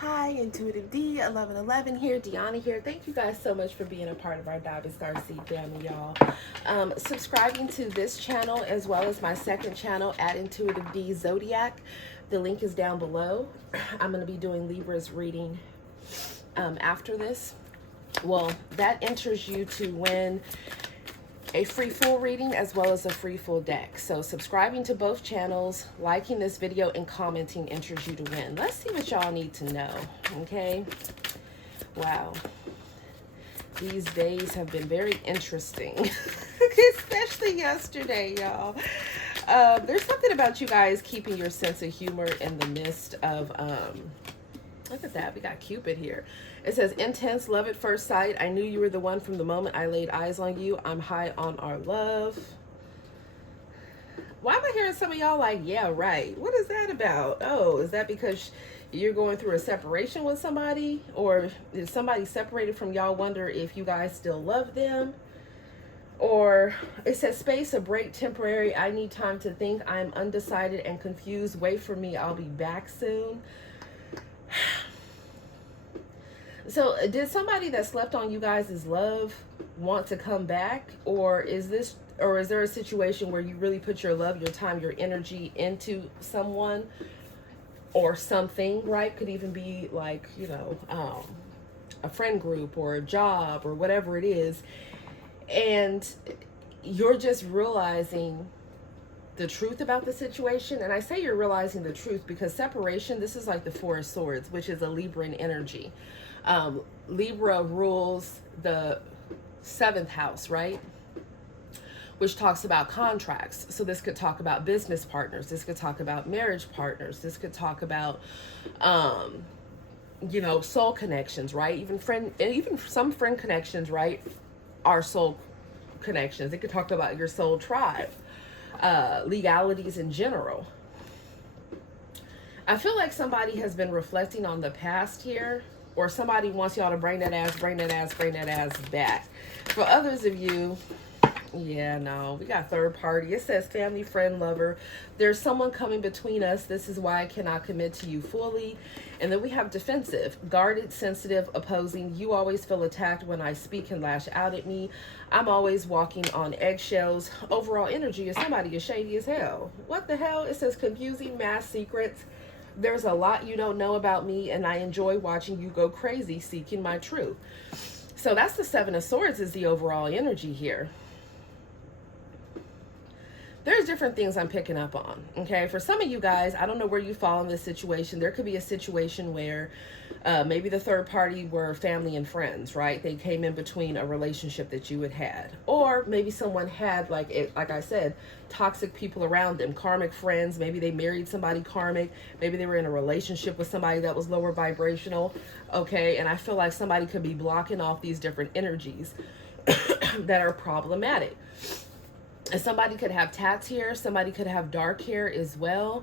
Hi, Intuitive D 1111 here, Dionna here. Thank you guys so much for being a part of our Diamond Star Seed family, y'all. Subscribing to this channel as well as my second channel at Intuitive D Zodiac. The link is down below. I'm going to be doing Libra's reading after this. Well, that enters you to win a free full reading as well as a free full deck. So subscribing to both channels, liking this video, and commenting enters you to win. Let's see what y'all need to know, okay? Wow. These days have been very interesting, especially yesterday, y'all. There's something about you guys keeping your sense of humor in the midst of, look at that, we got Cupid here. It says, intense love at first sight. I knew you were the one from the moment I laid eyes on you. I'm high on our love. Why am I hearing some of y'all like, yeah, right? What is that about? Oh, is that because you're going through a separation with somebody? Or is somebody separated from y'all wonder if you guys still love them? Or it says, space, a break, temporary. I need time to think. I'm undecided and confused. Wait for me. I'll be back soon. So did somebody that slept on you guys' love want to come back? Or is there a situation where you really put your love, your time, your energy into someone or something, right? Could even be like, you know, a friend group or a job or whatever it is. And you're just realizing the truth about the situation. And I say you're realizing the truth because separation, this is like the Four of Swords, which is a Libran energy. Libra rules the 7th house, right? Which talks about contracts. So this could talk about business partners. This could talk about marriage partners. This could talk about, you know, soul connections, right? Even some friend connections, right, are soul connections. It could talk about your soul tribe, legalities in general. I feel like somebody has been reflecting on the past here, or somebody wants y'all to bring that ass back. For others of you, yeah, no, we got third party. It says family, friend, lover. There's someone coming between us. This is why I cannot commit to you fully. And then we have defensive, guarded, sensitive, opposing. You always feel attacked when I speak and lash out at me. I'm always walking on eggshells. Overall energy is somebody is shady as hell. What the hell? It says confusing, mass secrets. There's a lot you don't know about me, and I enjoy watching you go crazy seeking my truth. So that's the Seven of Swords is the overall energy here. There's different things I'm picking up on, okay? For some of you guys, I don't know where you fall in this situation. There could be a situation where maybe the third party were family and friends, right? They came in between a relationship that you had. Or maybe someone had, like I said, toxic people around them, karmic friends. Maybe they married somebody karmic. Maybe they were in a relationship with somebody that was lower vibrational, okay? And I feel like somebody could be blocking off these different energies that are problematic. And somebody could have tats hair. Somebody could have dark hair as well.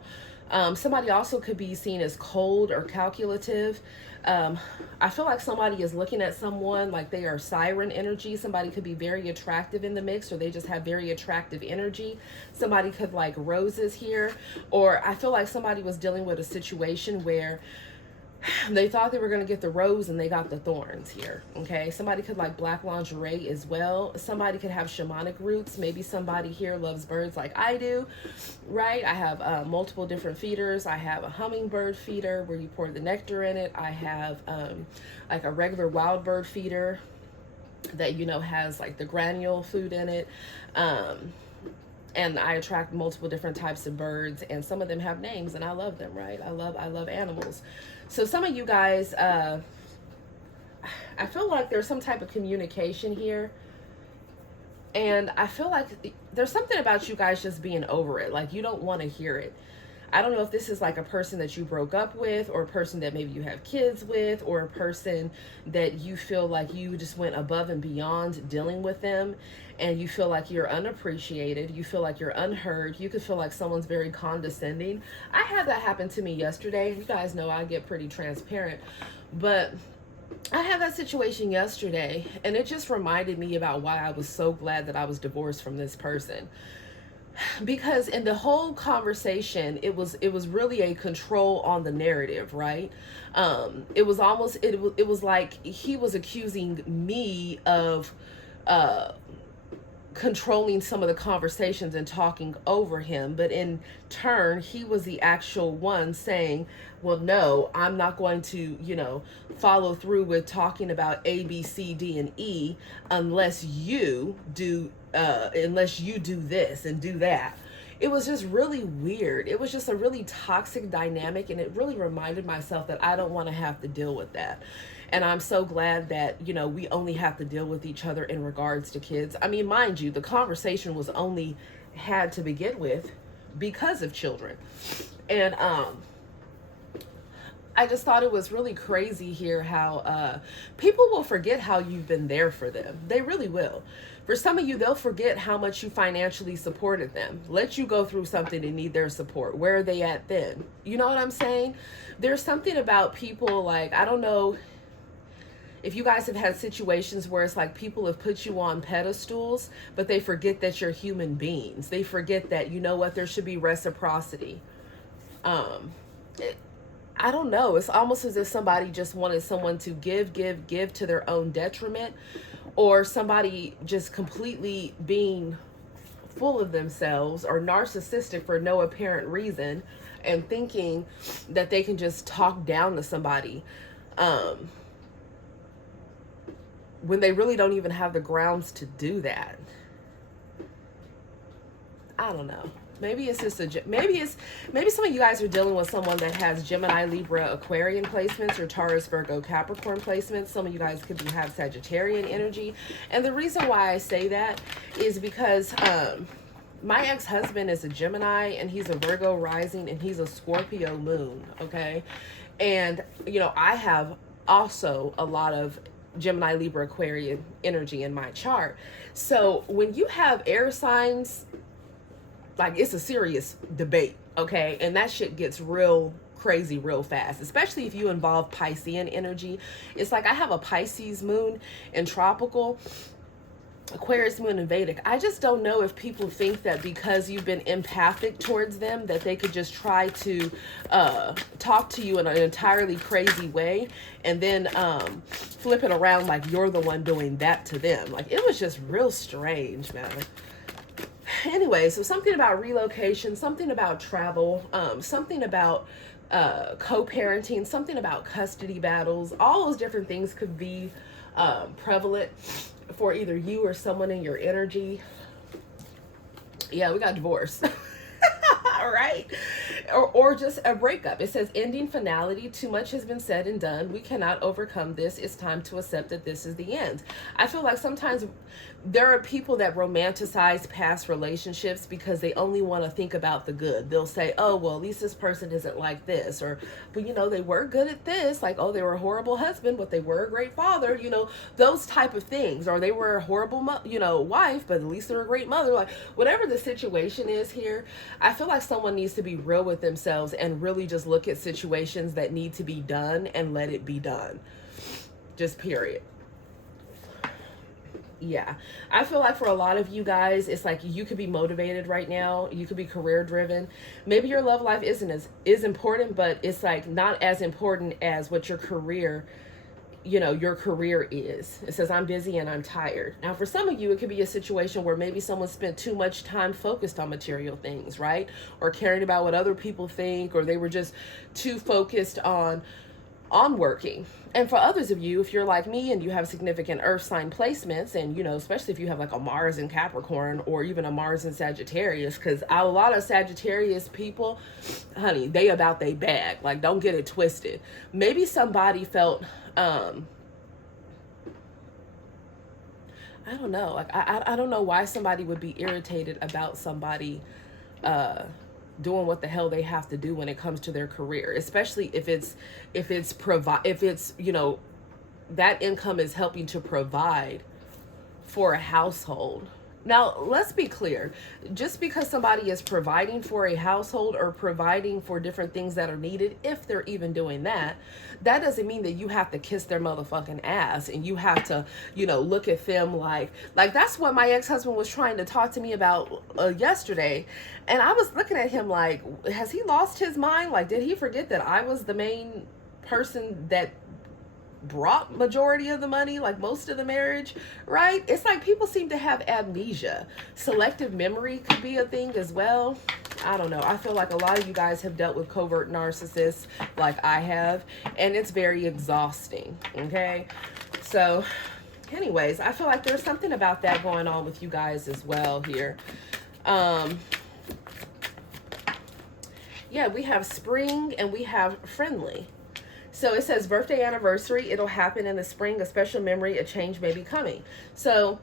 Somebody also could be seen as cold or calculative. I feel like somebody is looking at someone like they are siren energy. Somebody could be very attractive in the mix, or they just have very attractive energy. Somebody could like roses here. Or I feel like somebody was dealing with a situation where they thought they were going to get the rose and they got the thorns here, okay? Somebody could like black lingerie as well. Somebody could have shamanic roots. Maybe somebody here loves birds like I do, right? I have multiple different feeders. I have a hummingbird feeder where you pour the nectar in it. I have like a regular wild bird feeder that, you know, has like the granule food in it. And I attract multiple different types of birds, and some of them have names, and I love them, right? I love animals. So some of you guys, I feel like there's some type of communication here, and I feel like there's something about you guys just being over it. Like you don't want to hear it. I don't know if this is like a person that you broke up with, or a person that maybe you have kids with, or a person that you feel like you just went above and beyond dealing with them, and you feel like you're unappreciated, you feel like you're unheard, you could feel like someone's very condescending. I had that happen to me yesterday. You guys know I get pretty transparent, but I had that situation yesterday, and it just reminded me about why I was so glad that I was divorced from this person. because in the whole conversation, it was really a control on the narrative, right? It was almost, it was like he was accusing me of uh controlling some of the conversations and talking over him, but in turn he was the actual one saying, well, no, I'm not going to, follow through with talking about A, B, C, D, and E unless you do this and do that. It was just really weird. It was just a really toxic dynamic, and it really reminded myself that I don't want to have to deal with that. And I'm so glad that, we only have to deal with each other in regards to kids. I mean, mind you, the conversation was only had to begin with because of children. And I just thought it was really crazy here how people will forget how you've been there for them. They really will. For some of you, they'll forget how much you financially supported them. Let you go through something and need their support. Where are they at then? You know what I'm saying? There's something about people, like, I don't know if you guys have had situations where it's like people have put you on pedestals, but they forget that you're human beings. They forget that, there should be reciprocity. I don't know. It's almost as if somebody just wanted someone to give to their own detriment, or somebody just completely being full of themselves or narcissistic for no apparent reason, and thinking that they can just talk down to somebody when they really don't even have the grounds to do that. I don't know. Maybe it's just maybe some of you guys are dealing with someone that has Gemini, Libra, Aquarian placements, or Taurus, Virgo, Capricorn placements. Some of you guys could have Sagittarian energy. And the reason why I say that is because my ex-husband is a Gemini, and he's a Virgo rising, and he's a Scorpio moon, okay? And, I have also a lot of Gemini, Libra, Aquarian energy in my chart. So when you have air signs, like, it's a serious debate, okay? And that shit gets real crazy real fast, especially if you involve Piscean energy. It's like I have a Pisces moon in tropical, Aquarius moon in Vedic. I just don't know if people think that because you've been empathic towards them that they could just try to talk to you in an entirely crazy way and then flip it around like you're the one doing that to them. Like, it was just real strange, man. Anyway, so something about relocation, something about travel, something about co-parenting, something about custody battles. All those different things could be prevalent for either you or someone in your energy. Yeah, we got divorced. Right? Or just a breakup. It says ending, finality. Too much has been said and done. We cannot overcome this. It's time to accept that this is the end. I feel like sometimes there are people that romanticize past relationships because they only want to think about the good. They'll say, oh, well, at least this person isn't like this. Or, but, they were good at this. Like, oh, they were a horrible husband, but they were a great father. Those type of things. Or they were a horrible, wife, but at least they're a great mother. Like, whatever the situation is here, I feel like someone needs to be real with themselves and really just look at situations that need to be done and let it be done. Just period. Yeah, I feel like for a lot of you guys, it's like you could be motivated right now. You could be career driven. Maybe your love life is important, but it's like not as important as what your career is. It says, I'm busy and I'm tired. Now, for some of you, it could be a situation where maybe someone spent too much time focused on material things, right? Or caring about what other people think, or they were just too focused on working. And for others of you, if you're like me and you have significant earth sign placements, and especially if you have like a Mars in Capricorn or even a Mars in Sagittarius, because a lot of Sagittarius people, honey, they about they bag. Like, don't get it twisted. Maybe somebody felt I don't know. Like, I don't know why somebody would be irritated about somebody doing what the hell they have to do when it comes to their career, especially if that income is helping to provide for a household. Now, let's be clear. Just because somebody is providing for a household or providing for different things that are needed, if they're even doing that, that doesn't mean that you have to kiss their motherfucking ass and you have to, look at them like that's what my ex-husband was trying to talk to me about yesterday. And I was looking at him like, has he lost his mind? Like, did he forget that I was the main person that brought majority of the money, like most of the marriage, right? It's like people seem to have amnesia. Selective memory could be a thing as well. I don't know. I feel like a lot of you guys have dealt with covert narcissists like I have, and it's very exhausting, okay? So anyways, I feel like there's something about that going on with you guys as well here. Yeah, we have spring and we have friendly. So it says birthday anniversary. It'll happen in the spring. A special memory, a change may be coming. So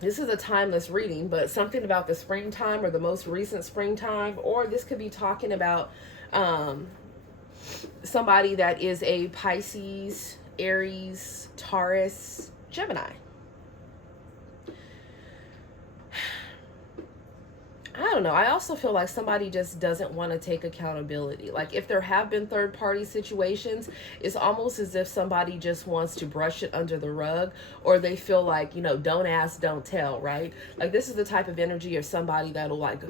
this is a timeless reading, but something about the springtime or the most recent springtime, or this could be talking about somebody that is a Pisces, Aries, Taurus, Gemini. I don't know. I also feel like somebody just doesn't want to take accountability. Like if there have been third party situations, it's almost as if somebody just wants to brush it under the rug, or they feel like, don't ask, don't tell, right? Like this is the type of energy of somebody that'll like,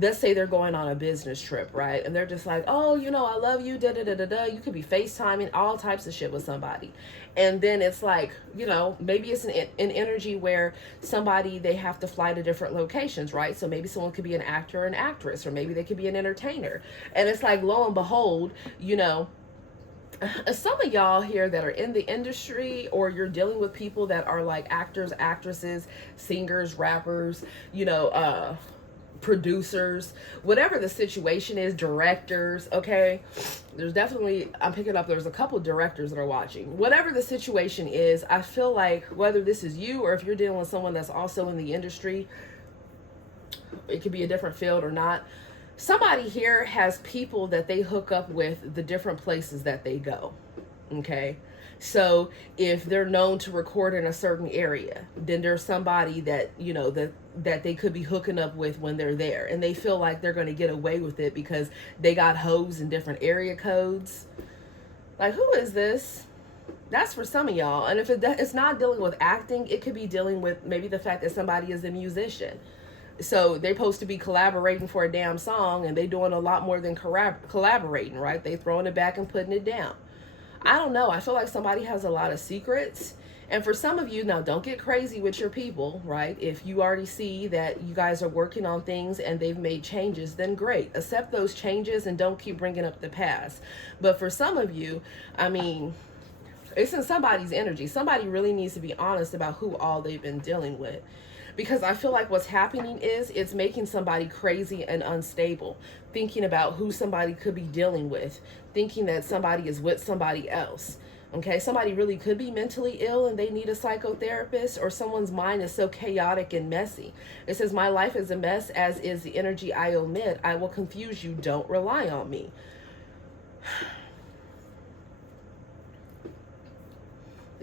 let's say they're going on a business trip, right? And they're just like, oh, I love you, da da da da da. You could be FaceTiming, all types of shit with somebody. And then it's like, maybe it's an energy where somebody, they have to fly to different locations, right? So maybe someone could be an actor or an actress, or maybe they could be an entertainer. And it's like, lo and behold, some of y'all here that are in the industry, or you're dealing with people that are like actors, actresses, singers, rappers, producers, whatever the situation is, directors, okay? There's definitely, I'm picking up, there's a couple directors that are watching. Whatever the situation is, I feel like whether this is you or if you're dealing with someone that's also in the industry, it could be a different field or not. Somebody here has people that they hook up with the different places that they go, okay? So if they're known to record in a certain area, then there's somebody that, that they could be hooking up with when they're there. And they feel like they're going to get away with it because they got hoes in different area codes. Like, who is this? That's for some of y'all. And if it's not dealing with acting, it could be dealing with maybe the fact that somebody is a musician. So they're supposed to be collaborating for a damn song, and they doing a lot more than collaborating, right? They throwing it back and putting it down. I don't know. I feel like somebody has a lot of secrets. And for some of you, now don't get crazy with your people, right? If you already see that you guys are working on things and they've made changes, then great. Accept those changes and don't keep bringing up the past. But for some of you, I mean, it's in somebody's energy. Somebody really needs to be honest about who all they've been dealing with. Because I feel like what's happening is it's making somebody crazy and unstable, thinking about who somebody could be dealing with, thinking that somebody is with somebody else. Okay, somebody really could be mentally ill and they need a psychotherapist, or someone's mind is so chaotic and messy. It says, my life is a mess, as is the energy I omit. I will confuse you. Don't rely on me.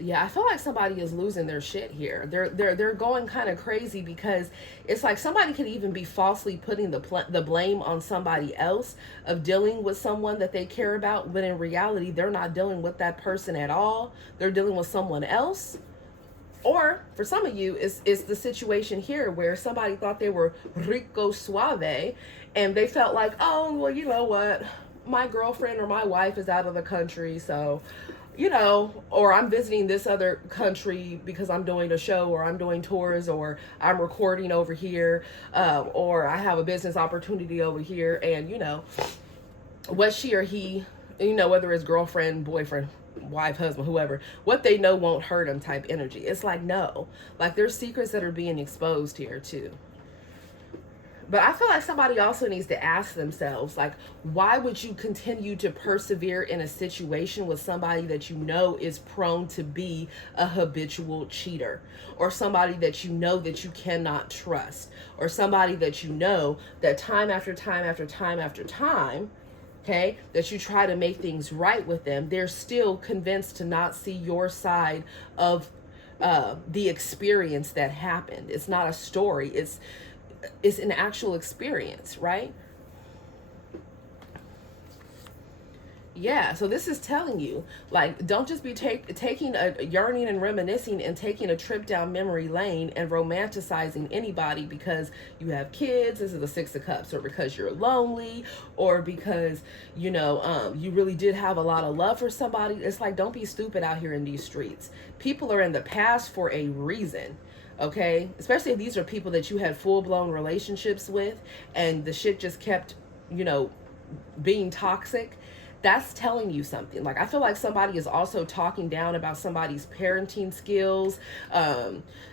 Yeah, I feel like somebody is losing their shit here. They're going kind of crazy, because it's like somebody could even be falsely putting the blame on somebody else of dealing with someone that they care about, but in reality, they're not dealing with that person at all. They're dealing with someone else. Or for some of you, it's the situation here where somebody thought they were rico suave, and they felt like, oh, well, you know what? My girlfriend or my wife is out of the country, so or I'm visiting this other country because I'm doing a show, or I'm doing tours, or I'm recording over here, or I have a business opportunity over here. And, what she or he, whether it's girlfriend, boyfriend, wife, husband, whoever, what they know won't hurt them type energy. It's like, no, like there's secrets that are being exposed here too. But I feel like somebody also needs to ask themselves, like, why would you continue to persevere in a situation with somebody that you know is prone to be a habitual cheater, or somebody that you know that you cannot trust, or somebody that you know that time after time after time after time, okay, that you try to make things right with them, they're still convinced to not see your side of the experience that happened. It's not a story. It's an actual experience, right? Yeah, so this is telling you, like, don't just be taking a yearning and reminiscing and taking a trip down memory lane and romanticizing anybody because you have kids. This is the Six of Cups, or because you're lonely, or because you really did have a lot of love for somebody. It's like, don't be stupid out here in these streets. People are in the past for a reason. Okay, especially if these are people that you had full-blown relationships with and the shit just kept being toxic. That's telling you something. Like, I feel like somebody is also talking down about somebody's parenting skills.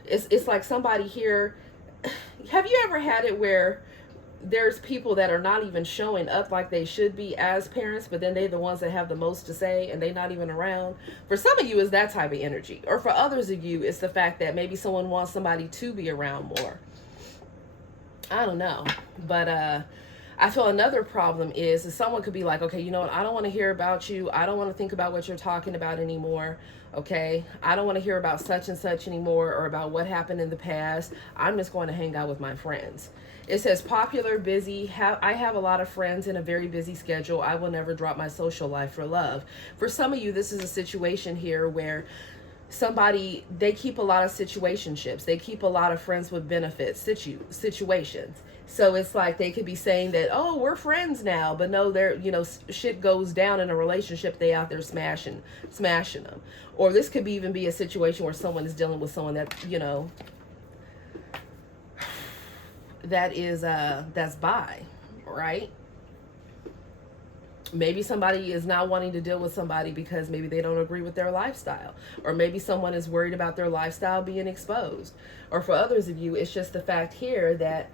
It's like somebody here. Have you ever had it where there's people that are not even showing up like they should be as parents, but then they're the ones that have the most to say and they're not even around? For some of you, it's that type of energy. Or for others of you, it's the fact that maybe someone wants somebody to be around more. I don't know. But I feel another problem is someone could be like, okay, you know what? I don't want to hear about you. I don't want to think about what you're talking about anymore. Okay. I don't want to hear about such and such anymore, or about what happened in the past. I'm just going to hang out with my friends. It says popular, busy. I have a lot of friends in a very busy schedule. I will never drop my social life for love. For some of you, this is a situation here where they keep a lot of situationships. They keep a lot of friends with benefits situations. So it's like they could be saying that, oh, we're friends now, but no, they're, shit goes down in a relationship. They out there smashing them. Or this could even be a situation where someone is dealing with someone that, that's bi, right? Maybe somebody is not wanting to deal with somebody because maybe they don't agree with their lifestyle, or maybe someone is worried about their lifestyle being exposed. Or for others of you, it's just the fact here that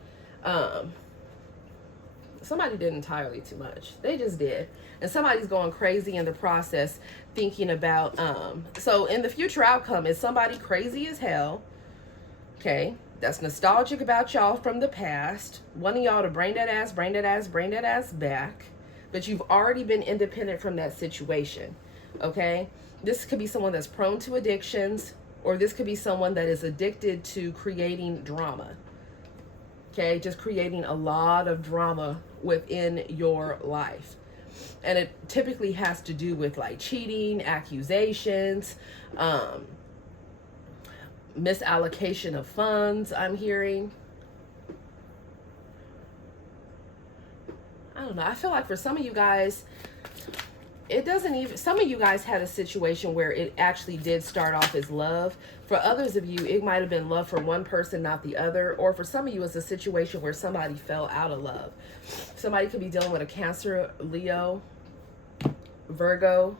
somebody did entirely too much. They just did. And somebody's going crazy in the process, thinking about, so in the future outcome is somebody crazy as hell. Okay. That's nostalgic about y'all from the past. Wanting y'all to bring that ass back. But you've already been independent from that situation. Okay. This could be someone that's prone to addictions, or this could be someone that is addicted to creating drama. Okay, just creating a lot of drama within your life. And it typically has to do with like cheating, accusations, misallocation of funds, I'm hearing. I don't know. I feel like for some of you guys, some of you guys had a situation where it actually did start off as love. For others of you, it might have been love for one person, not the other. Or for some of you, it's a situation where somebody fell out of love. Somebody could be dealing with a Cancer, Leo, Virgo,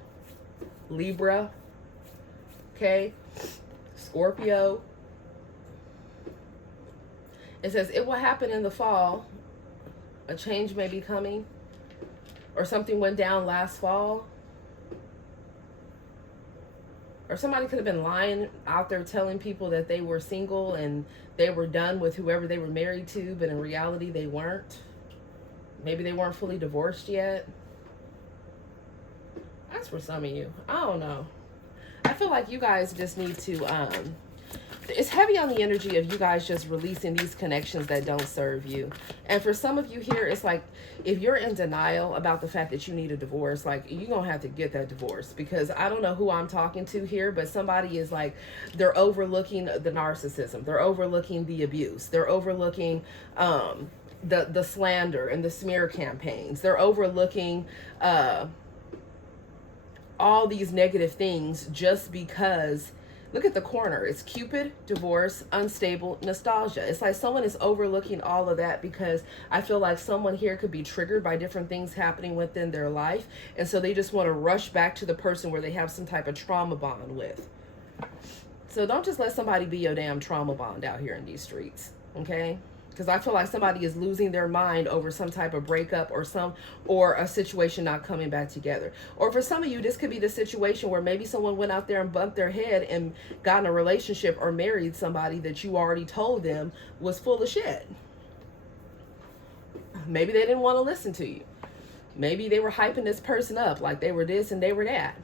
Libra, okay, Scorpio. It says it will happen in the fall. A change may be coming. Or something went down last fall. Or somebody could have been lying out there telling people that they were single and they were done with whoever they were married to, but in reality they weren't. Maybe they weren't fully divorced yet. That's for some of you. I don't know. I feel like you guys just need to, it's heavy on the energy of you guys just releasing these connections that don't serve you. And for some of you here, it's like, if you're in denial about the fact that you need a divorce, like, you're going to have to get that divorce. Because I don't know who I'm talking to here, but somebody is like, they're overlooking the narcissism. They're overlooking the abuse. They're overlooking the slander and the smear campaigns. They're overlooking all these negative things just because. Look at the corner. It's Cupid, divorce, unstable, nostalgia. It's like someone is overlooking all of that because I feel like someone here could be triggered by different things happening within their life. And so they just want to rush back to the person where they have some type of trauma bond with. So don't just let somebody be your damn trauma bond out here in these streets. Okay? Because I feel like somebody is losing their mind over some type of breakup or a situation not coming back together. Or for some of you, this could be the situation where maybe someone went out there and bumped their head and got in a relationship or married somebody that you already told them was full of shit. Maybe they didn't want to listen to you. Maybe they were hyping this person up like they were this and they were that.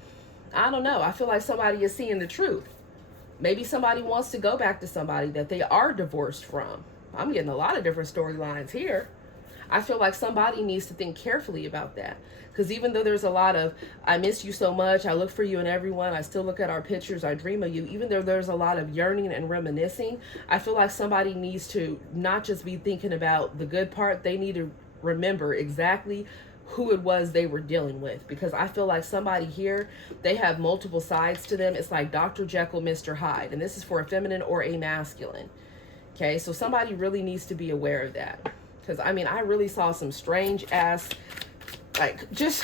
I don't know. I feel like somebody is seeing the truth. Maybe somebody wants to go back to somebody that they are divorced from. I'm getting a lot of different storylines here. I feel like somebody needs to think carefully about that. Because even though there's a lot of, I miss you so much, I look for you in everyone, I still look at our pictures, I dream of you, even though there's a lot of yearning and reminiscing, I feel like somebody needs to not just be thinking about the good part, they need to remember exactly who it was they were dealing with. Because I feel like somebody here, they have multiple sides to them. It's like Dr. Jekyll, Mr. Hyde. And this is for a feminine or a masculine. Okay, so somebody really needs to be aware of that. Because, I mean, I really saw some strange ass, like, just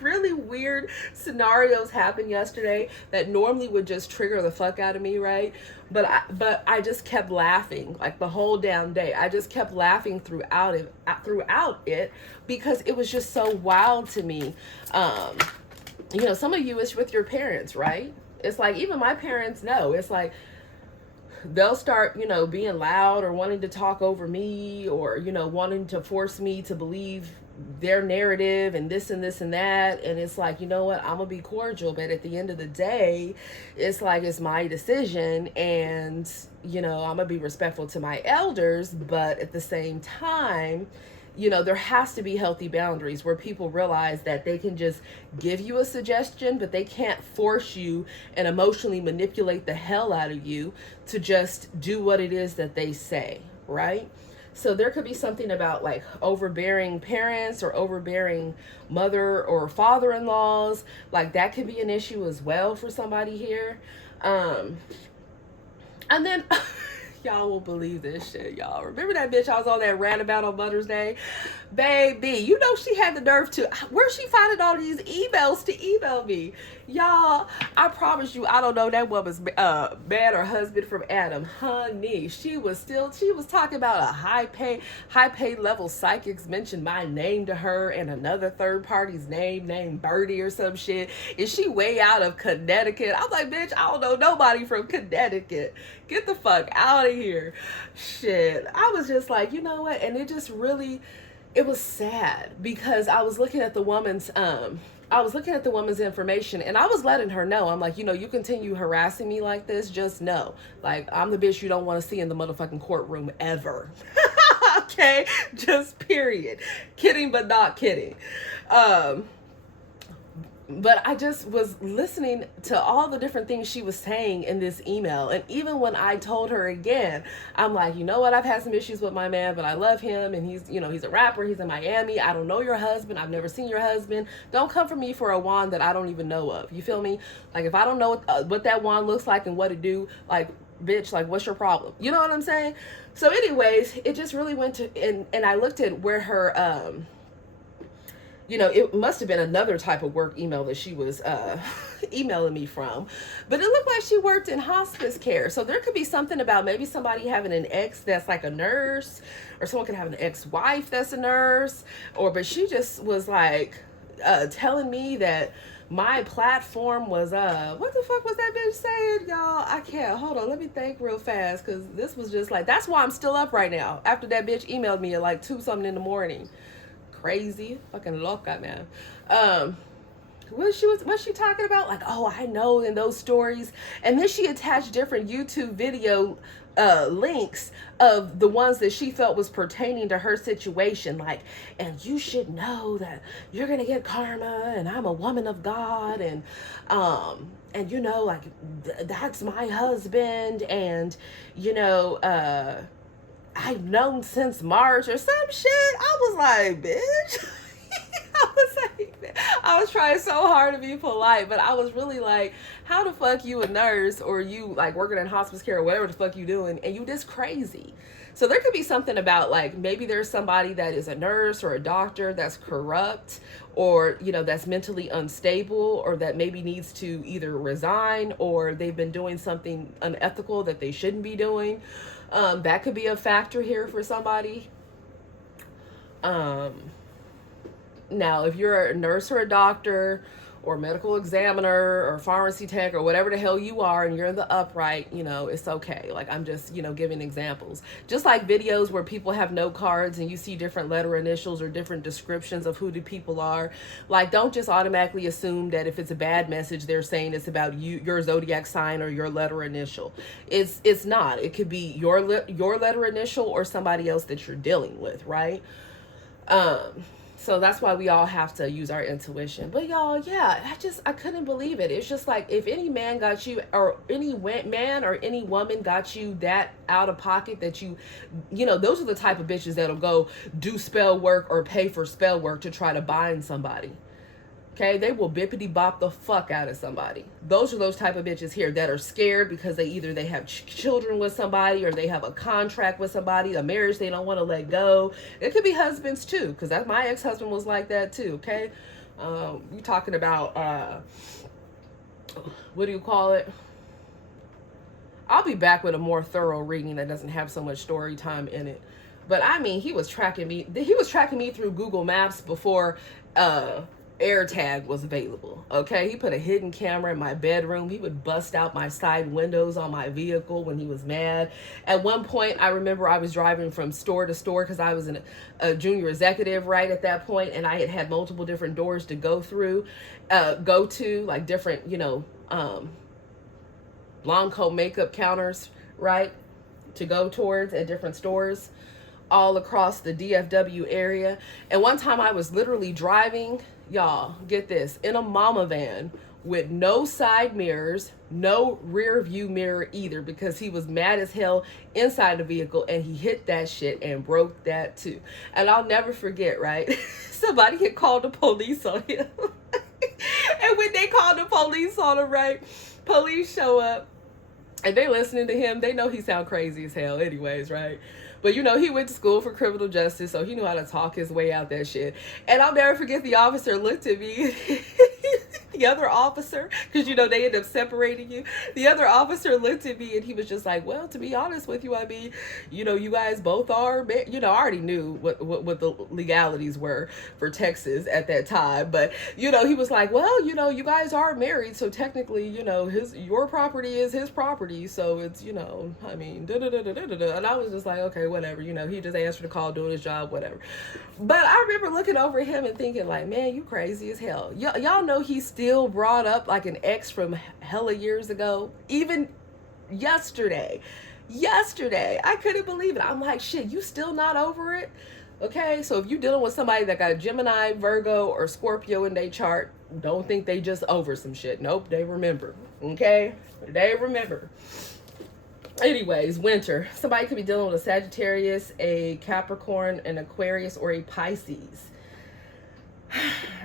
really weird scenarios happen yesterday that normally would just trigger the fuck out of me, right? But I just kept laughing, like, the whole damn day. I just kept laughing throughout it because it was just so wild to me. You know, some of you, it's with your parents, right? It's like, even my parents know. It's like, they'll start, you know, being loud or wanting to talk over me, or, you know, wanting to force me to believe their narrative and this and this and that. And it's like, you know what, I'm gonna be cordial, but at the end of the day, it's like, it's my decision, and, you know, I'm gonna be respectful to my elders, but at the same time, you know, there has to be healthy boundaries where people realize that they can just give you a suggestion, but they can't force you and emotionally manipulate the hell out of you to just do what it is that they say, right? So there could be something about like overbearing parents or overbearing mother or father-in-laws. Like that could be an issue as well for somebody here. And then y'all won't believe this shit, y'all. Remember that bitch I was on that rant about on Mother's Day? Baby, you know she had the nerve to, where's she finding all these emails to email me? Y'all, I promise you, I don't know that woman's man or husband from Adam. Honey, she was talking about a high pay level psychics mentioned my name to her and another third party's name named Birdie or some shit. Is she way out of Connecticut? I'm like, bitch, I don't know nobody from Connecticut. Get the fuck out of here. Shit. I was just like, you know what? And it just really, it was sad because I was looking at the woman's information, and I was letting her know, I'm like, you know, you continue harassing me like this, just know, like, I'm the bitch you don't want to see in the motherfucking courtroom ever. Okay? Just period. Kidding, but not kidding. But I just was listening to all the different things she was saying in this email. And even when I told her again, I'm like, you know what? I've had some issues with my man, but I love him. And he's, you know, he's a rapper. He's in Miami. I don't know your husband. I've never seen your husband. Don't come for me for a wand that I don't even know of. You feel me? Like, if I don't know what that wand looks like and what it do, like, bitch, like, what's your problem? You know what I'm saying? So anyways, it just really went to, and I looked at where her, you know, it must have been another type of work email that she was emailing me from. But it looked like she worked in hospice care. So there could be something about maybe somebody having an ex that's like a nurse, or someone could have an ex-wife that's a nurse. But she just was like telling me that my platform was, what the fuck was that bitch saying, y'all? I can't. Hold on. Let me think real fast, because this was just like, that's why I'm still up right now. After that bitch emailed me at like 2 something in the morning. Crazy fucking loca, man. What she talking about? Like, oh, I know, in those stories. And then she attached different YouTube video links of the ones that she felt was pertaining to her situation, like, and you should know that you're gonna get karma, and I'm a woman of God, and you know, like, that's my husband, and, you know, I've known since March or some shit. I was like, bitch. I was trying so hard to be polite, but I was really like, how the fuck you a nurse, or you like working in hospice care or whatever the fuck you doing, and you this crazy? So there could be something about, like, maybe there's somebody that is a nurse or a doctor that's corrupt, or, you know, that's mentally unstable, or that maybe needs to either resign, or they've been doing something unethical that they shouldn't be doing. That could be a factor here for somebody. Now, if you're a nurse or a doctor, or medical examiner or pharmacy tech or whatever the hell you are, and you're in the upright, you know, it's okay. Like, I'm just, you know, giving examples. Just like videos where people have note cards and you see different letter initials or different descriptions of who the people are. Like, don't just automatically assume that if it's a bad message, they're saying it's about you, your zodiac sign, or your letter initial. It's not. It could be your letter initial or somebody else that you're dealing with, right? So that's why we all have to use our intuition. But y'all, yeah, I couldn't believe it. It's just like, if any man got you, or any man or any woman got you that out of pocket that you know, those are the type of bitches that'll go do spell work or pay for spell work to try to bind somebody. Okay, they will bippity bop the fuck out of somebody. Those are those type of bitches here that are scared because they either they have children with somebody, or they have a contract with somebody, a marriage they don't want to let go. It could be husbands too, because that my ex-husband was like that too. Okay, you talking about what do you call it? I'll be back with a more thorough reading that doesn't have so much story time in it. But I mean, he was tracking me. He was tracking me through Google Maps before AirTag was available. Okay, he put a hidden camera in my bedroom. He would bust out my side windows on my vehicle when he was mad. At one point, I remember I was driving from store to store because I was a junior executive right at that point, and I had multiple different doors to go through, go to, like different, you know, Blanco makeup counters, right, to go towards at different stores all across the DFW area. And one time I was literally driving, y'all, get this, in a mama van with no side mirrors, no rear view mirror either, because he was mad as hell inside the vehicle, and he hit that shit and broke that too. And I'll never forget, right? Somebody had called the police on him. And when they called the police on him, right, police show up and they listening to him. They know he sound crazy as hell anyways, right? But, you know, he went to school for criminal justice, so he knew how to talk his way out that shit. And I'll never forget, the officer looked at me. The other officer, because, you know, they end up separating you. The other officer looked at me and he was just like, well, to be honest with you, I mean, you know, you guys both are, you know, I already knew what the legalities were for Texas at that time. But, you know, he was like, well, you know, you guys are married, so technically, you know, your property is his property. So it's, you know, I mean, da-da-da-da-da-da. And I was just like, okay, whatever, you know, he just answered the call, doing his job, whatever. But I remember looking over him and thinking like, man, you crazy as hell. Y'all know he still brought up like an ex from hella years ago. Even yesterday, I couldn't believe it. I'm like, shit, you still not over it? Okay, so if you're dealing with somebody that got Gemini, Virgo, or Scorpio in their chart, don't think they just over some shit. Nope, they remember. Okay, they remember. Anyways, winter. Somebody could be dealing with a Sagittarius, a Capricorn, an Aquarius, or a Pisces.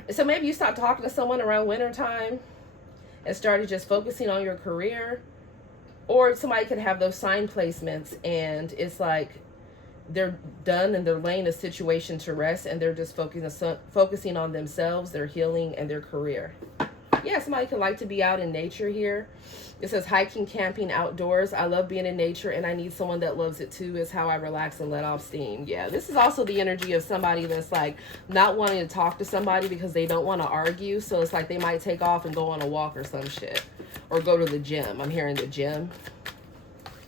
So maybe you stopped talking to someone around winter time and started just focusing on your career. Or somebody could have those sign placements and it's like they're done and they're laying a situation to rest and they're just focusing on themselves, their healing, and their career. Yeah, somebody could like to be out in nature here. It says hiking, camping, outdoors. I love being in nature and I need someone that loves it too. Is how I relax and let off steam. Yeah, this is also the energy of somebody that's like not wanting to talk to somebody because they don't want to argue. So it's like they might take off and go on a walk or some shit. Or go to the gym. I'm hearing the gym.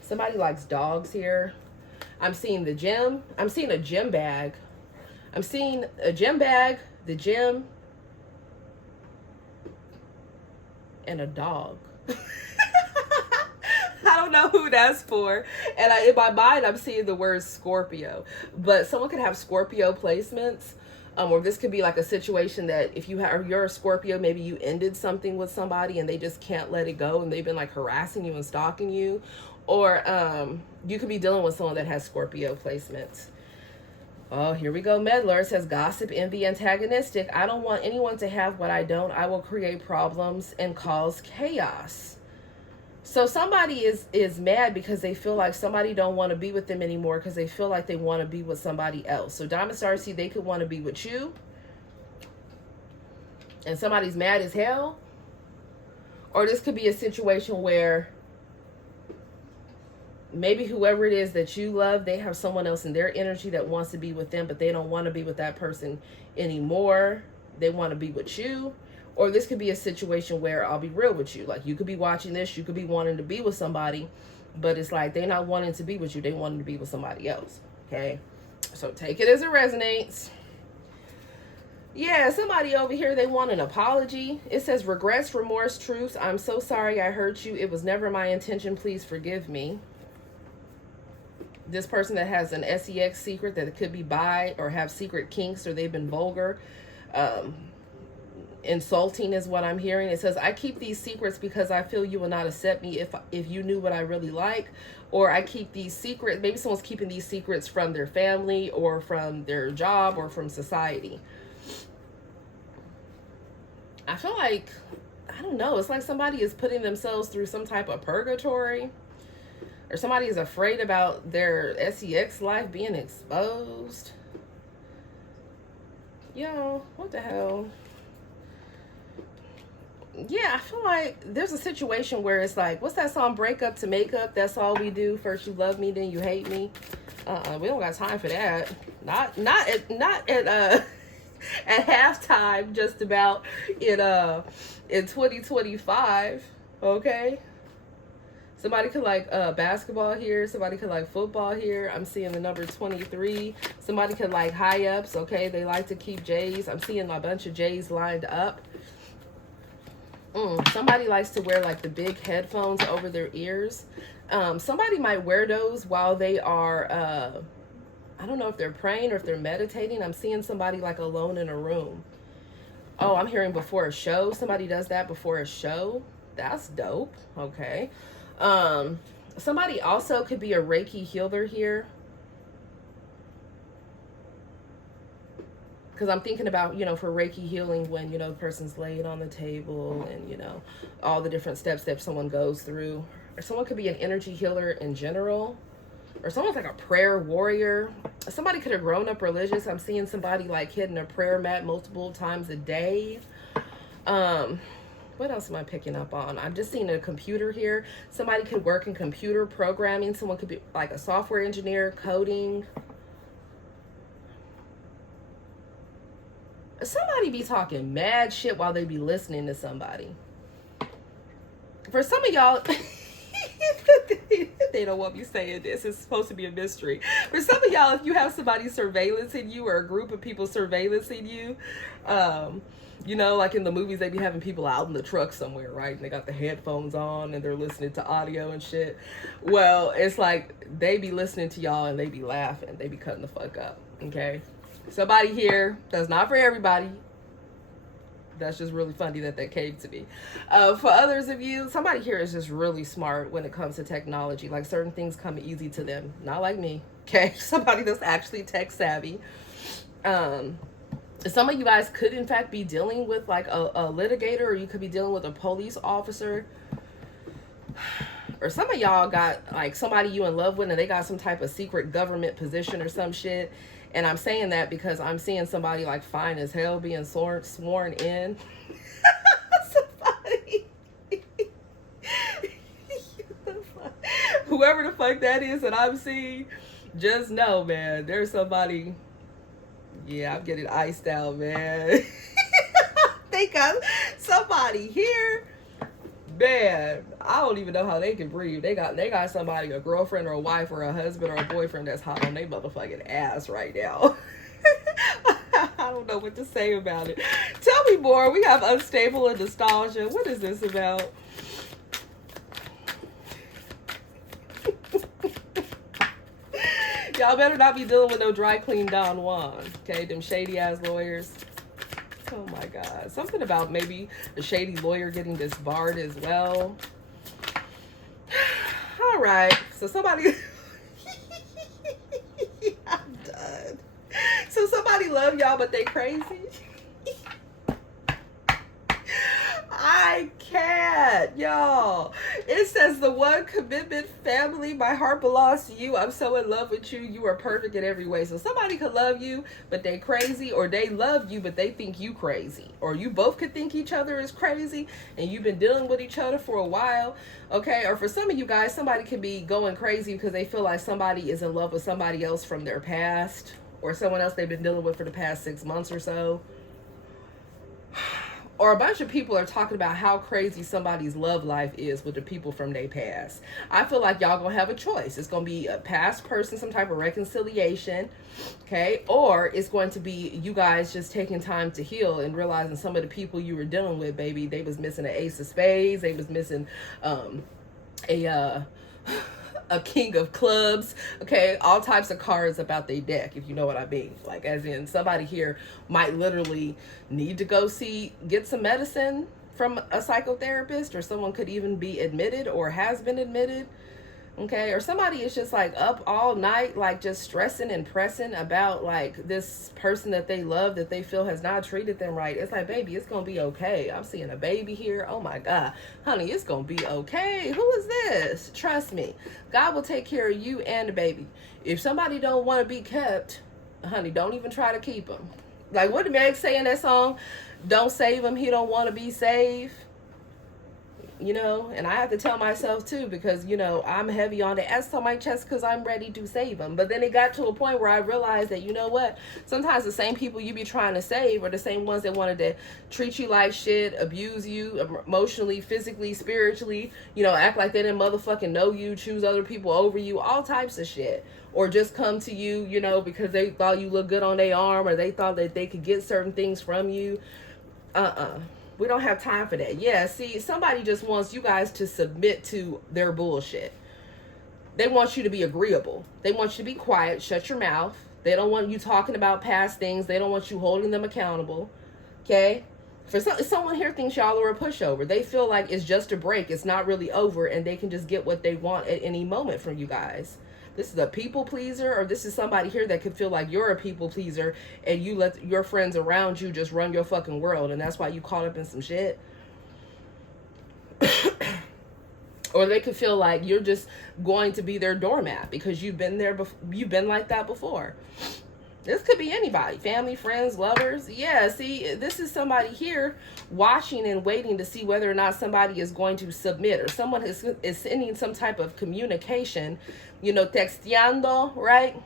Somebody likes dogs here. I'm seeing the gym. I'm seeing a gym bag. I'm seeing a gym bag, the gym, and a dog. I don't know who that's for. And in my mind, I'm seeing the word Scorpio. But someone could have Scorpio placements. Or this could be like a situation that if you're a Scorpio, maybe you ended something with somebody and they just can't let it go and they've been like harassing you and stalking you. Or you could be dealing with someone that has Scorpio placements. Oh, here we go. Meddler. It says gossip, envy, antagonistic. I don't want anyone to have what I don't. I will create problems and cause chaos. So somebody is mad because they feel like somebody don't want to be with them anymore because they feel like they want to be with somebody else. So Diamond Star Seed, they could want to be with you. And somebody's mad as hell. Or this could be a situation where maybe whoever it is that you love, they have someone else in their energy that wants to be with them, but they don't want to be with that person anymore. They want to be with you. Or this could be a situation where, I'll be real with you, like you could be watching this, you could be wanting to be with somebody, but it's like they're not wanting to be with you, they wanting to be with somebody else. Okay, so take it as it resonates. Yeah, somebody over here, they want an apology. It says regrets, remorse, truths. I'm so sorry I hurt you. It was never my intention. Please forgive me. This person that has an sex secret that it could be bi or have secret kinks, or they've been vulgar. Insulting is what I'm hearing. It says, I keep these secrets because I feel you will not accept me if you knew what I really like. Or I keep these secrets. Maybe someone's keeping these secrets from their family or from their job or from society. I feel like, I don't know, it's like somebody is putting themselves through some type of purgatory, or somebody is afraid about their sex life being exposed. Yo, what the hell? Yeah, I feel like there's a situation where it's like, what's that song, Break Up to Make Up? That's all we do. First you love me, then you hate me. We don't got time for that. Not at at halftime, just about in 2025. Okay, somebody could like basketball here, somebody could like football here. I'm seeing the number 23. Somebody could like high ups. Okay, they like to keep J's. I'm seeing a bunch of J's lined up. Somebody likes to wear like the big headphones over their ears. Somebody might wear those while they are I don't know if they're praying or if they're meditating. I'm seeing somebody like alone in a room. Oh, I'm hearing before a show. Somebody does that before a show. That's dope. Okay. Somebody also could be a Reiki healer here. Because I'm thinking about, you know, for Reiki healing, when, you know, the person's laid on the table and, you know, all the different steps that someone goes through. Or someone could be an energy healer in general. Or someone's like a prayer warrior. Somebody could have grown up religious. I'm seeing somebody like hitting a prayer mat multiple times a day. What else am I picking up on? I'm just seeing a computer here. Somebody could work in computer programming. Someone could be like a software engineer, coding. Somebody be talking mad shit while they be listening to somebody. For some of y'all, they don't want me saying this. It's supposed to be a mystery. For some of y'all, if you have somebody surveillancing you, or a group of people surveillancing you, you know, like in the movies, they be having people out in the truck somewhere, right? And they got the headphones on and they're listening to audio and shit. Well, it's like they be listening to y'all and they be laughing. They be cutting the fuck up, okay? Somebody here, that's not for everybody. That's just really funny that came to me. For others of you, somebody here is just really smart when it comes to technology. Like certain things come easy to them. Not like me, okay? Somebody that's actually tech savvy. Some of you guys could in fact be dealing with like a litigator, or you could be dealing with a police officer. Or some of y'all got like somebody you in love with and they got some type of secret government position or some shit. And I'm saying that because I'm seeing somebody like fine as hell being sworn in. Somebody. Whoever the fuck that is that I'm seeing, just know, man, there's somebody. Yeah, I'm getting iced out, man. They got somebody here. Man, I don't even know how they can breathe. They got somebody, a girlfriend or a wife or a husband or a boyfriend that's hot on their motherfucking ass right now. I don't know what to say about it. Tell me more. We have unstable and nostalgia. What is this about? Y'all better not be dealing with no dry clean Don Juan. Okay, them shady ass lawyers. Oh my God. Something about maybe a shady lawyer getting disbarred as well. All right. So somebody... I'm done. So somebody love y'all, but they crazy? I can't, y'all. It says the one commitment family. My heart belongs to you. I'm so in love with you. You are perfect in every way. So somebody could love you, but they crazy, or they love you, but they think you crazy, or you both could think each other is crazy, and you've been dealing with each other for a while. Okay, or for some of you guys, somebody could be going crazy because they feel like somebody is in love with somebody else from their past, or someone else they've been dealing with for the past 6 months or so. or a bunch of people are talking about how crazy somebody's love life is with the people from their past. I feel like y'all gonna have a choice. It's gonna be a past person, some type of reconciliation, okay? Or it's going to be you guys just taking time to heal and realizing some of the people you were dealing with, baby, they was missing an ace of spades, they was missing a king of clubs, okay? All types of cards about their deck, if you know what I mean. Like, as in, somebody here might literally need to go get some medicine from a psychotherapist, or someone could even be admitted or has been admitted, okay? Or somebody is just like up all night, like just stressing and pressing about like this person that they love, that they feel has not treated them right. It's like, baby, it's gonna be okay. I'm seeing a baby here. Oh my God, honey, it's gonna be okay. Who is this? Trust me, God will take care of you and the baby. If somebody don't want to be kept, honey, don't even try to keep them. Like what did Meg say in that song? Don't save him, he don't want to be saved. You know, and I have to tell myself too, because, you know, I'm heavy on the S on my chest because I'm ready to save them. But then it got to a point where I realized that, you know what, sometimes the same people you be trying to save are the same ones that wanted to treat you like shit, abuse you emotionally, physically, spiritually, you know, act like they didn't motherfucking know you, choose other people over you, all types of shit. Or just come to you, you know, because they thought you looked good on their arm, or they thought that they could get certain things from you. We don't have time for that. Yeah, see, somebody just wants you guys to submit to their bullshit. They want you to be agreeable. They want you to be quiet, shut your mouth. They don't want you talking about past things. They don't want you holding them accountable. Okay? For someone here thinks y'all are a pushover. They feel like it's just a break. It's not really over, and they can just get what they want at any moment from you guys. This is a people pleaser, or this is somebody here that could feel like you're a people pleaser and you let your friends around you just run your fucking world, and that's why you caught up in some shit. Or they could feel like you're just going to be their doormat because you've been there you've been like that before. This could be anybody, family, friends, lovers. Yeah, see, this is somebody here watching and waiting to see whether or not somebody is going to submit, or someone is sending some type of communication, you know, texteando, right?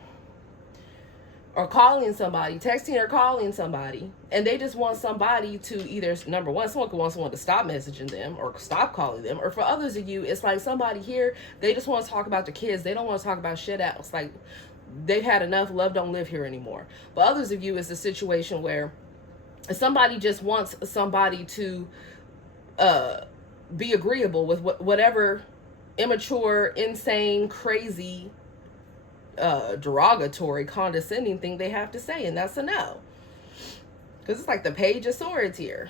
Or calling somebody, texting or calling somebody. And they just want somebody to either, number one, someone could want someone to stop messaging them or stop calling them. Or for others of you, it's like somebody here, they just want to talk about the kids. They don't want to talk about shit else. Like, they've had enough. Love don't live here anymore. But others of you, it's a situation where somebody just wants somebody to be agreeable with whatever immature, insane, crazy, derogatory, condescending thing they have to say, and that's a no. Because it's like the Page of Swords here.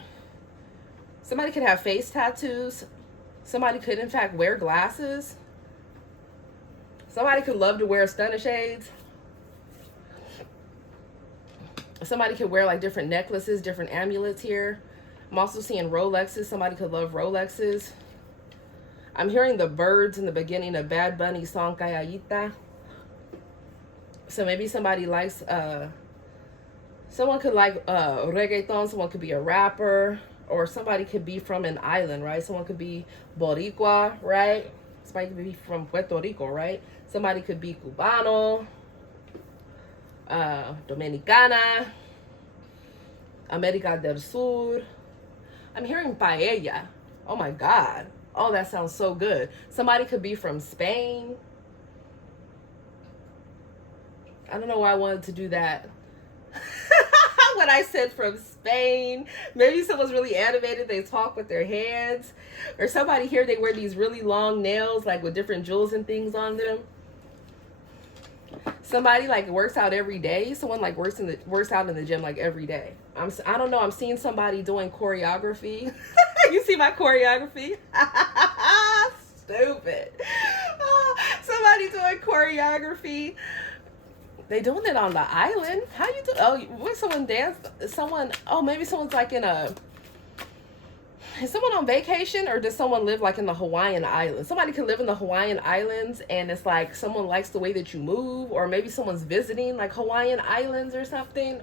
Somebody could have face tattoos. Somebody could, in fact, wear glasses. Somebody could love to wear stunner shades. Somebody could wear like different necklaces, different amulets here. I'm also seeing Rolexes. Somebody could love Rolexes. I'm hearing the birds in the beginning of Bad Bunny's song Calladita. So maybe somebody likes, someone could like reggaeton. Someone could be a rapper. Or somebody could be from an island, right? Someone could be Boricua, right? Somebody could be from Puerto Rico, right? Somebody could be Cubano, Dominicana, America del Sur. I'm hearing paella. Oh my God. Oh, that sounds so good. Somebody could be from Spain. I don't know why I wanted to do that. When I said from Spain, maybe someone's really animated, they talk with their hands. Or somebody here, they wear these really long nails, like with different jewels and things on them. Somebody like works out every day. Someone like works out in the gym like every day. I don't know, I'm seeing somebody doing choreography. You see my choreography? Stupid. Somebody doing choreography. They doing it on the island. How you do? Oh, when someone dance, maybe someone's like is someone on vacation, or does someone live like in the Hawaiian Islands? Somebody could live in the Hawaiian Islands, and it's like someone likes the way that you move, or maybe someone's visiting like Hawaiian Islands or something,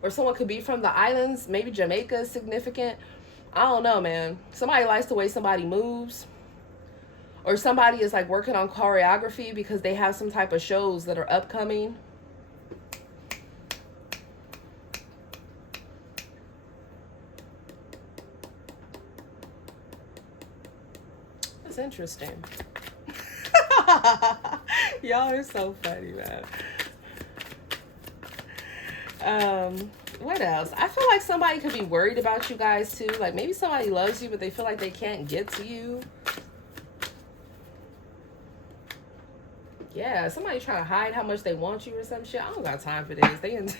or someone could be from the islands. Maybe Jamaica is significant. I don't know, man. Somebody likes the way somebody moves. Or somebody is like working on choreography because they have some type of shows that are upcoming. That's interesting. Y'all are so funny, man. What else? I feel like somebody could be worried about you guys too. Like maybe somebody loves you, but they feel like they can't get to you. Yeah, somebody trying to hide how much they want you or some shit. I don't got time for this.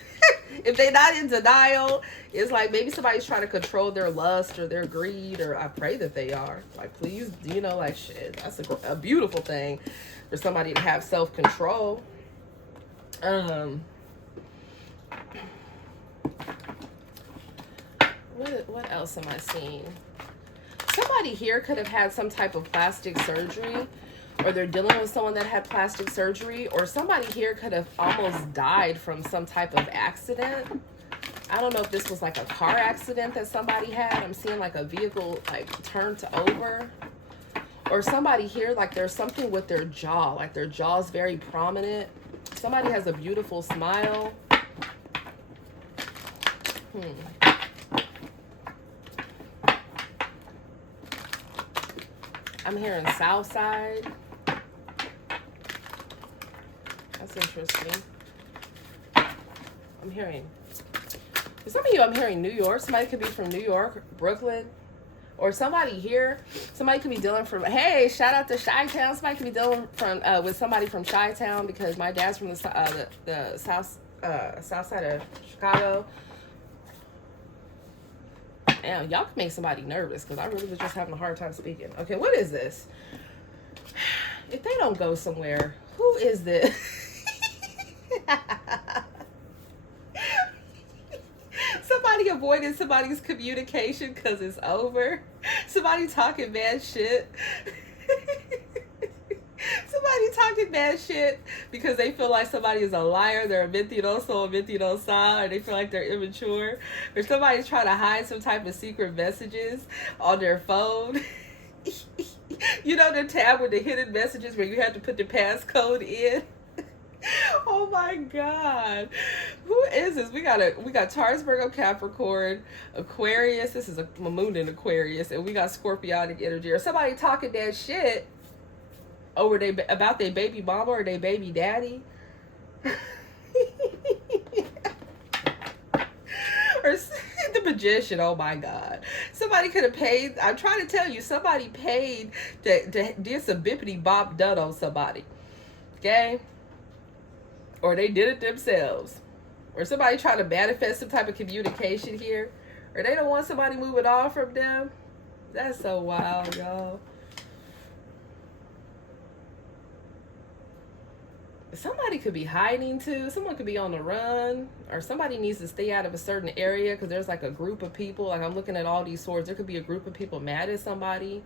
If they not in denial, it's like maybe somebody's trying to control their lust or their greed, or I pray that they are. Like, please, you know, like shit. That's a beautiful thing for somebody to have self-control. What else am I seeing? Somebody here could have had some type of plastic surgery, or they're dealing with someone that had plastic surgery, or somebody here could have almost died from some type of accident. I don't know if this was like a car accident that somebody had. I'm seeing like a vehicle like turned over. Or somebody here, like there's something with their jaw, like their jaw is very prominent. Somebody has a beautiful smile. I'm hearing South Side. That's interesting. I'm hearing, for some of you, I'm hearing New York. Somebody could be from New York, Brooklyn, or somebody here. Somebody could be dealing from, hey, shout out to Chi-Town. Somebody could be dealing from with somebody from Chi-Town, because my dad's from the south side of Chicago. Damn, y'all can make somebody nervous, because I really was just having a hard time speaking. Okay, what is this? If they don't go somewhere, who is this? Somebody avoided somebody's communication because it's over. Somebody talking mad shit. Somebody talking mad shit because they feel like somebody is a liar. They're a mentiroso, a mentirosa, or they feel like they're immature. Or somebody's trying to hide some type of secret messages on their phone. You know the tab with the hidden messages where you have to put the passcode in? Oh my God. Who is this? We got Taurus, Virgo, Capricorn, Aquarius. This is a moon in Aquarius, and we got Scorpionic energy. Or somebody talking that shit over about their baby mama or their baby daddy. Or the Magician. Oh my God. Somebody could have paid. I'm trying to tell you, somebody paid to do some bippity bop done on somebody. Okay? Or they did it themselves. Or somebody trying to manifest some type of communication here. Or they don't want somebody moving on from them. That's so wild, y'all. Somebody could be hiding too. Someone could be on the run. Or somebody needs to stay out of a certain area because there's like a group of people. Like I'm looking at all these swords. There could be a group of people mad at somebody.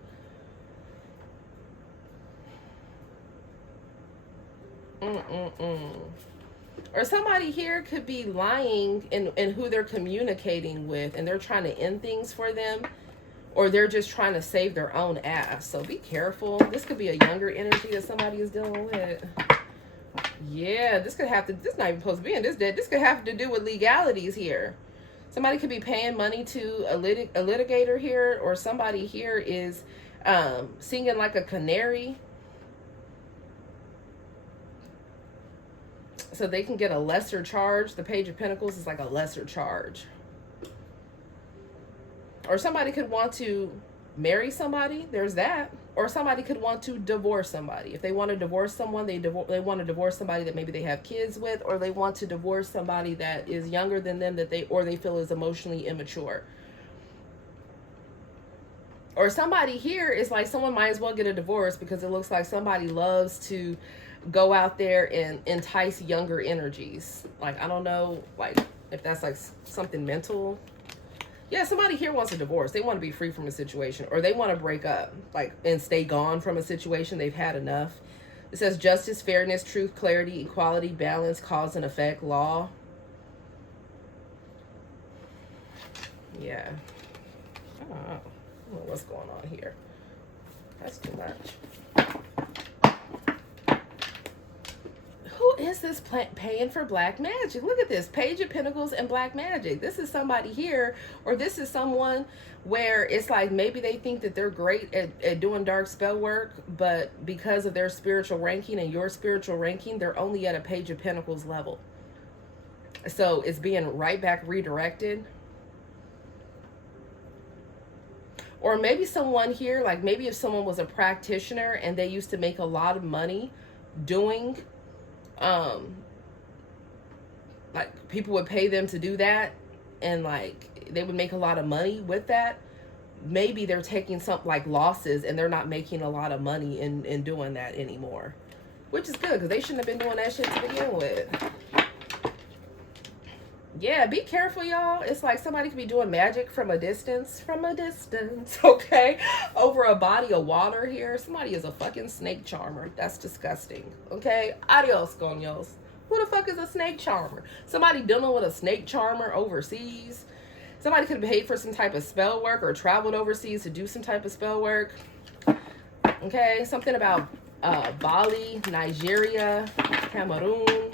Or somebody here could be lying in who they're communicating with, and they're trying to end things for them, or they're just trying to save their own ass. So be careful. This could be a younger energy that somebody is dealing with. Yeah, this could have to, this is not even supposed to be in this deck. This could have to do with legalities here. Somebody could be paying money to a litigator here, or somebody here is singing like a canary, so they can get a lesser charge. The Page of Pentacles is like a lesser charge. Or somebody could want to marry somebody. There's that. Or somebody could want to divorce somebody. If they want to divorce someone, they want to divorce somebody that maybe they have kids with, or they want to divorce somebody that is younger than them that they feel is emotionally immature. Or somebody here is like, someone might as well get a divorce because it looks like somebody loves to go out there and entice younger energies. Like, I don't know, like, if that's like something mental. Yeah, somebody here wants a divorce. They want to be free from a situation, or they want to break up, like, and stay gone from a situation. They've had enough. It says justice, fairness, truth, clarity, equality, balance, cause and effect, law. Yeah. I don't know what's going on here. That's too much. Who Who is this paying for black magic? Look at this. Page of Pentacles and black magic. This is somebody here, or this is someone where it's like maybe they think that they're great at doing dark spell work, but because of their spiritual ranking and your spiritual ranking, they're only at a Page of Pentacles level. So it's being right back redirected. Or maybe someone here, like maybe if someone was a practitioner and they used to make a lot of money doing, like people would pay them to do that, and like they would make a lot of money with that. Maybe they're taking some like losses and they're not making a lot of money in doing that anymore, which is good because they shouldn't have been doing that shit to begin with. Yeah, be careful, y'all. It's like somebody could be doing magic from a distance, okay? Over a body of water here. Somebody is a fucking snake charmer. That's disgusting, okay? Adios, coños. Who the fuck is a snake charmer? Somebody dealing with a snake charmer overseas. Somebody could have paid for some type of spell work or traveled overseas to do some type of spell work. Okay, something about Bali, Nigeria, Cameroon.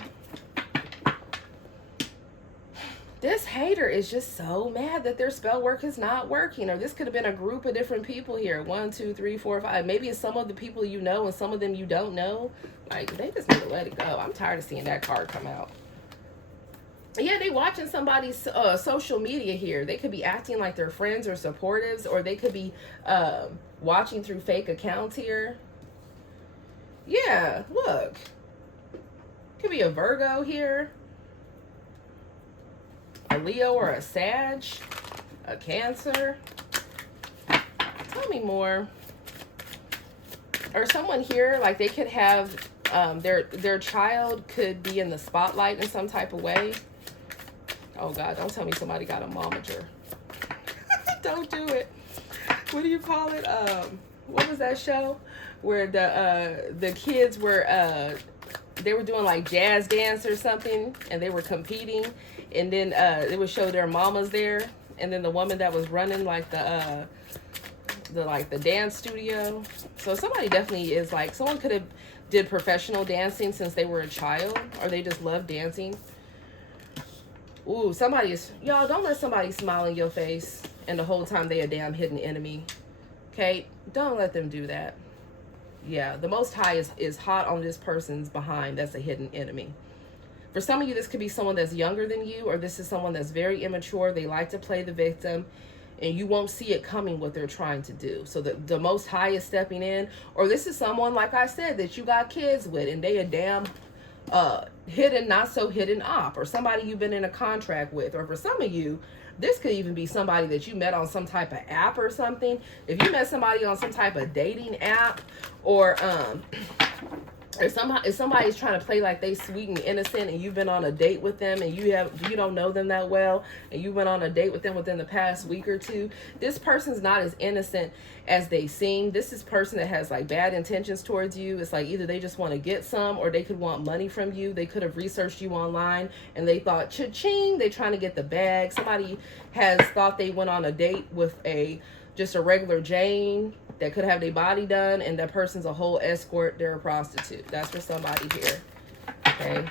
This hater is just so mad that their spell work is not working. Or this could have been a group of different people here. 1, 2, 3, 4, 5. Maybe it's some of the people you know and some of them you don't know. Like, they just need to let it go. I'm tired of seeing that card come out. Yeah, they watching somebody's social media here. They could be acting like they're friends or supportives, or they could be watching through fake accounts here. Yeah, look. Could be a Virgo here. A Leo or a Sag. A Cancer. Tell me more. Or someone here, like they could have, their child could be in the spotlight in some type of way. Oh God, don't tell me somebody got a momager. Don't do it. What do you call it? What was that show where the kids were they were doing like jazz dance or something, and they were competing, and then it would show their mamas there, and then the woman that was running like the dance studio. So somebody definitely is like, someone could have did professional dancing since they were a child, or they just love dancing. Ooh, somebody is, y'all, don't let somebody smile in your face and the whole time they a damn hidden enemy. Okay, don't let them do that. Yeah, the Most High is hot on this person's behind. That's a hidden enemy. For some of you, this could be someone that's younger than you, or this is someone that's very immature. They like to play the victim, and you won't see it coming what they're trying to do. So the Most High is stepping in, or this is someone, like I said, that you got kids with, and they a damn hidden, not so hidden op, or somebody you've been in a contract with. Or for some of you, this could even be somebody that you met on some type of app or something. If you met somebody on some type of dating app, or if somebody's trying to play like they sweet and innocent, and you've been on a date with them, and you don't know them that well, and you went on a date with them within the past week or two, this person's not as innocent as they seem. This is a person that has like bad intentions towards you. It's like either they just want to get some, or they could want money from you. They could have researched you online and they thought, cha-ching, they trying to get the bag. Somebody has thought they went on a date with just a regular Jane that could have their body done, and that person's a whole escort. They're a prostitute. That's for somebody here. Okay.